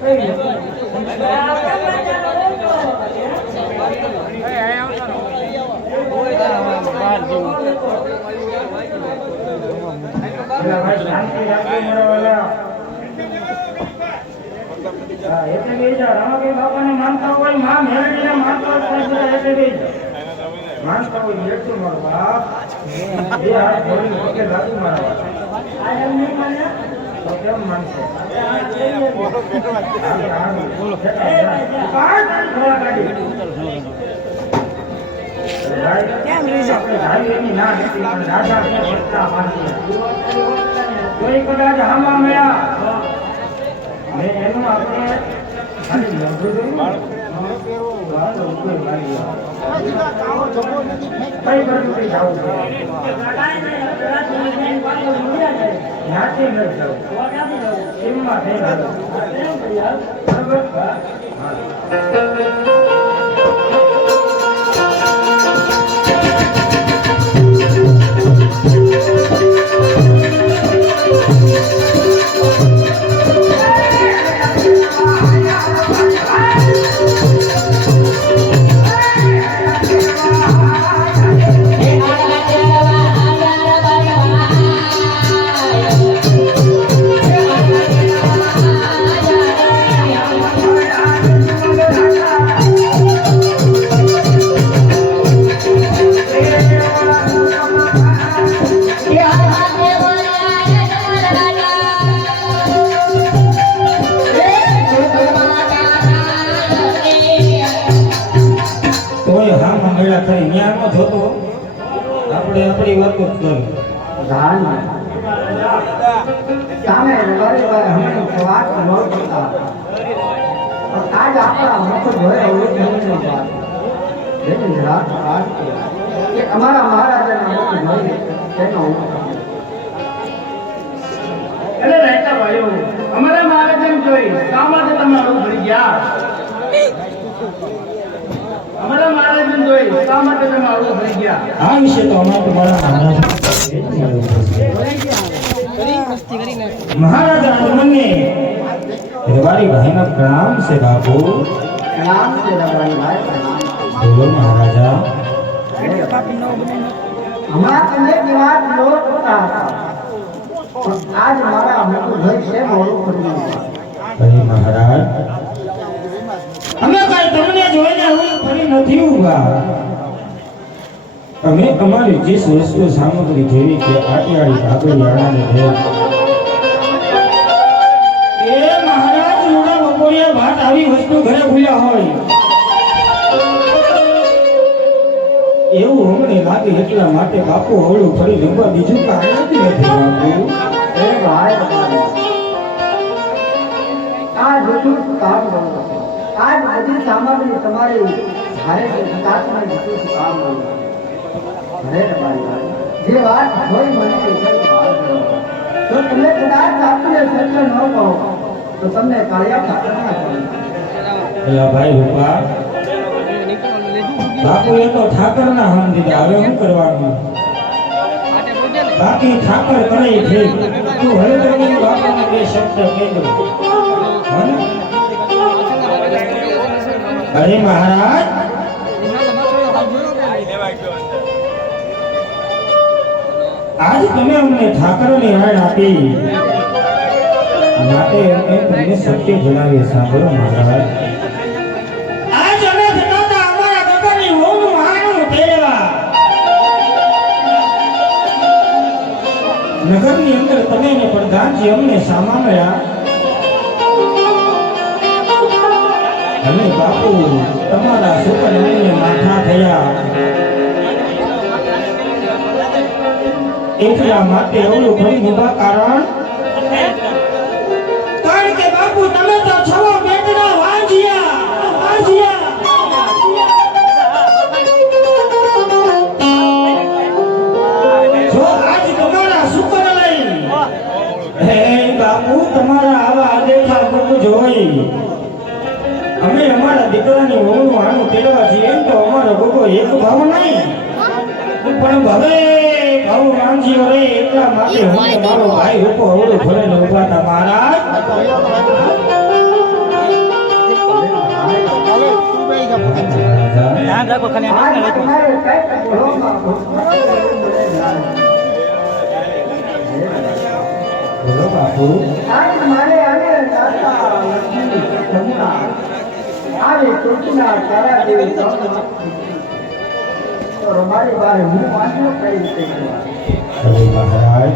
Hey, બાપાને માનતા હોય માં મેળવીને માનતા હોય માનતા હોય એટલું મારો બાપ એ હાથ જોડીને પગે લાગુ મારવા આ એમ નહીં માને તો કેમ માનશે કેમ રીઝા એની ના નથી રાજા વર્તા માનતી કોઈ કદાચ હામાં મળ્યા મેં એનું આપણે ખાલી નોંધું જોયું કઈ બાજુ કઈ જવું ત્યાંથી ન જવું એમાં થઈ બરાબર આપણે આપણી વાત જ કરી સામે હમણાં વાત ન કરતા આજ આપણા મુખ જોઈ અમારા મહારાજાના મુખ જોઈ તેનો એટલે રહેતા ભાઈઓ અમારા મહારાજાને જોઈ શા માટે તમે આવું ભરી ગયા અમારા મહારાજને જોઈ શા માટે તમે આવું ભરી ગયા આ વિશે તો અમારા તમારા મહારાજા તમને રવારી ભાઈના પ્રણામ છે બાપુ प्रणाम से रवारी भाई बोलो महाराजा हमारा कंधे की बात लोट होता था आज हमारा हमको घर से बोलो पड़ी अरे महाराज हमें कहीं तुमने જોઈને હું ફરી નથી ઉભા અમે અમારી જે વસ્તુ સામગ્રી જેવી કે આટિયાળી કાગળિયાળાને ભેટ વાત આવી વસ્તુ ઘરે ભૂલ્યા હોય એવું અમને લાગે એટલા માટે બાપુ હવળું ફરી જમવા બીજું કારણ નથી બાપુ એ ભાઈ આ બધું કામ કરો આ બધી સામગ્રી તમારી ઘરે કાચમાં બધું કામ કરો ઘરે તમારી જે વાત હોય મને તો તમે કદાચ આપને સત્ય ન કહો તો તમને કાળિયા ઠાકરના એલા ભાઈ રૂપા બાપુ એ તો ઠાકરના હમ દીધા હવે શું કરવાનું બાકી ઠાકર કરે છે તું હવે તો બાપુને બે શબ્દ કહી દો અરે મહારાજ આજ તમે અમને ઠાકરની હાડ આપી માટે અમે તમને સત્ય જણાવીએ સાંભળો મહારાજ આજ અમે જણાતા અમારા કાકાની હોનું આણું તેડવા નગરની અંદર તમે ને પ્રધાનજી અમને સામા મળ્યા અને બાપુ તમારા સુકનને માથા થયા એટલા માટે ઓલું ફરી ઉભા કારણ કે બાપુ તમે તો છવો બેટના વાંજિયા જો આજ તમારા સુકર લઈ હે બાપુ તમારા આવા આદેખા મુખ જોઈ અમે અમારા દીકરાની વહુનું આનું તેડવા છીએ એમ તો અમારો ગોગો એક ભાવ નહીં પણ હવે ભાવ રામજીઓ રે એટલા માટે હું મારો ભાઈ રૂપો હવળું ભરેલો ઉભા હતા મહારાજ રાજા ધ્યાન રાખો ખાલી આજ નામ લેજો તમારે કંઈક બોલો બાપુ. બોલો બાપુ આજ મારે આને દાતા લક્ષ્મી જમના આવી તુલસીના તારા જેવી ત્રણ તો અમારી બારે હું વાંચો કઈ રીતે કરવા? અરે મહારાજ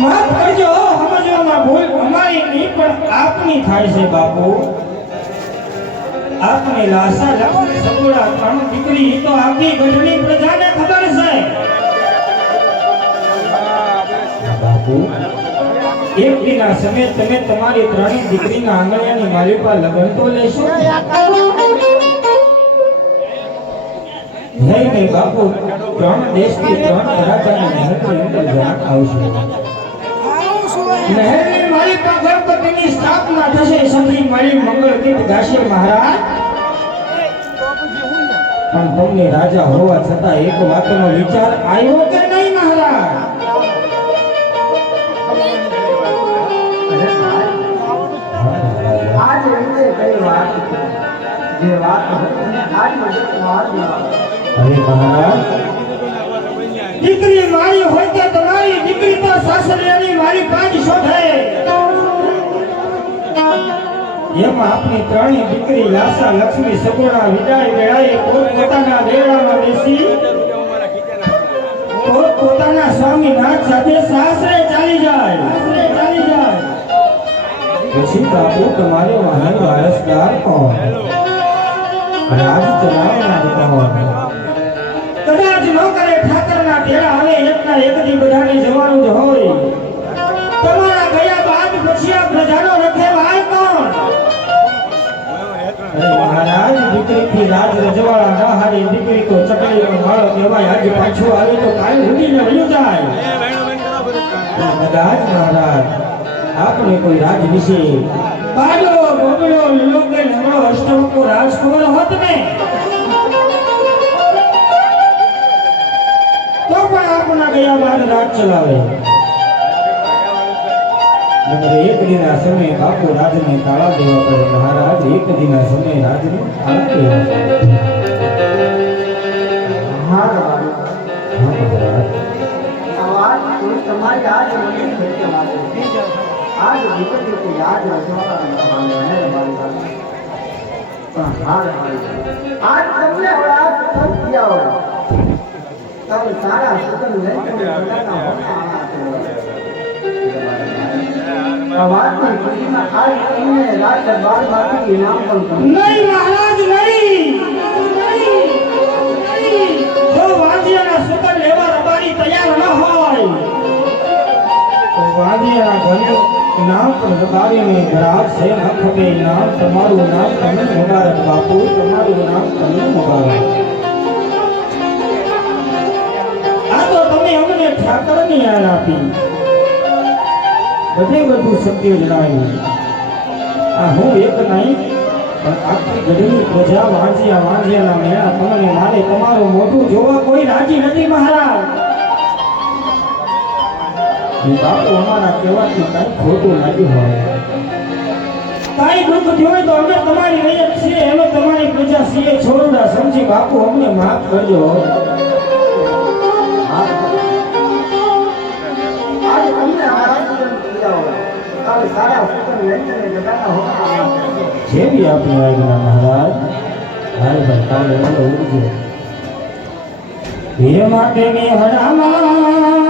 માફ કરજો સમજવામાં ભૂલ અમારી નહીં પણ આપની થાય છે બાપુ આપની લાશા લક્ષ્મી સગુણા ત્રણ દીકરી ઈ તો આખી ગઢની પ્રજાને ખબર છે બાપુ એક દિના સમય તમે તમારી ત્રણેય દીકરીના આંગણિયાની માલિકા લગ્ન તો લેશો નહીં બાપુ ત્રણ દેશથી ત્રણ રાજાની મહેલની અંદર જણાક આવશે મહેલની માલિકા ગણપતિની સ્થાપના થશે સખી મારી મંગળ ગીત ગાશે મહારાજ પણ તમને રાજા હોવા છતાં એક વાતનો વિચાર આવ્યો કે નહીં મહારાજ આજ રીતે કઈ વાત જે વાત હતી આજ મને વાત અરે મહારાજ દીકરી મારી હોય તો તમારી દીકરી તો સાસરિયાની મારી પાંચ શોધે એમાં આપણી ત્રણેય દીકરી લાસા લક્ષ્મી સગુણા વિદાય વેળાએ પોતાના વેળામાં બેસી પોતાના સ્વામીનાથ સાથે સાસરે ચાલી જાય પછી બાપુ તમારે વાહન વારસદાર કોણ રાજ ચલાવનાર કોણ કદાચ ન કરે ઠાકરના ટેરા હવે એકના એક દી બધાને જવાનું જ હોય તમારા ગયા બાદ પછી આ પ્રજાનો રખેવાળ કોણ અરે મહારાજ દીકરીથી રાજ રજવાડા ન હારી દીકરી તો ચકલીનો માળો કહેવાય આજે પાછો આવે તો કાલ ઉડીને વયું જાય કદાચ મહારાજ આપણે કોઈ રાજ વિશે બાડો બોબડો લોકે નમો અષ્ટમકો રાજકુમાર હોત ને તો પણ આપણા ગયા બાદ રાજ ચલાવે નંબર એક દિના સમય બાપુ રાજને તાળા દેવા પડે મહારાજ એક દિના સમય રાજને તાળા દેવા પડે હા મહારાજ આ વાત તમારી આજ મને ખેતી લાગે આજ દીકરી યાદ રજવાડા પણ હાર આજ તમને ઓળા સતત થયા હોય તમે સારા સતન લઈ વાતની ખુશીમાં ખાલી તમને રાત બાર બાકી ઇનામ પણ કરો નહીં મહારાજ નહીં જો વાંધિયાના સુગર લેવા રબારી તૈયાર ન હોય તો વાંધિયાના ઘરનું નામ પણ રબારીને ગ્રાહક છે ન ખબે નામ તમારું નામ તમે મુબારક બાપુ તમારું નામ તમે મુબારક આ તો તમે અમને ઠાકરની યાદ આપી બધે બધું સત્ય જણાવ્યું આ હું એક નહીં પણ આખી ગઢની પ્રજા વાંજિયાના મેળા તમને મારે તમારું મોઢું જોવા કોઈ રાજી નથી મહારાજ બાપુ અમારા કહેવાથી કઈ ખોટું લાગ્યું હોય કઈ દુઃખ થયું હોય તો અમે તમારી રૈયત છીએ એનો તમારી પ્રજા છીએ છોડડા સમજી બાપુ અમને માફ કરજો આજ તમને આરામ થયા હોય તમે સારા સતન લઈને જગાના હોય જેવી આપની આજ્ઞા મહારાજ હાલ ભાઈ કાલે ઉડજો એ માટેની હરામા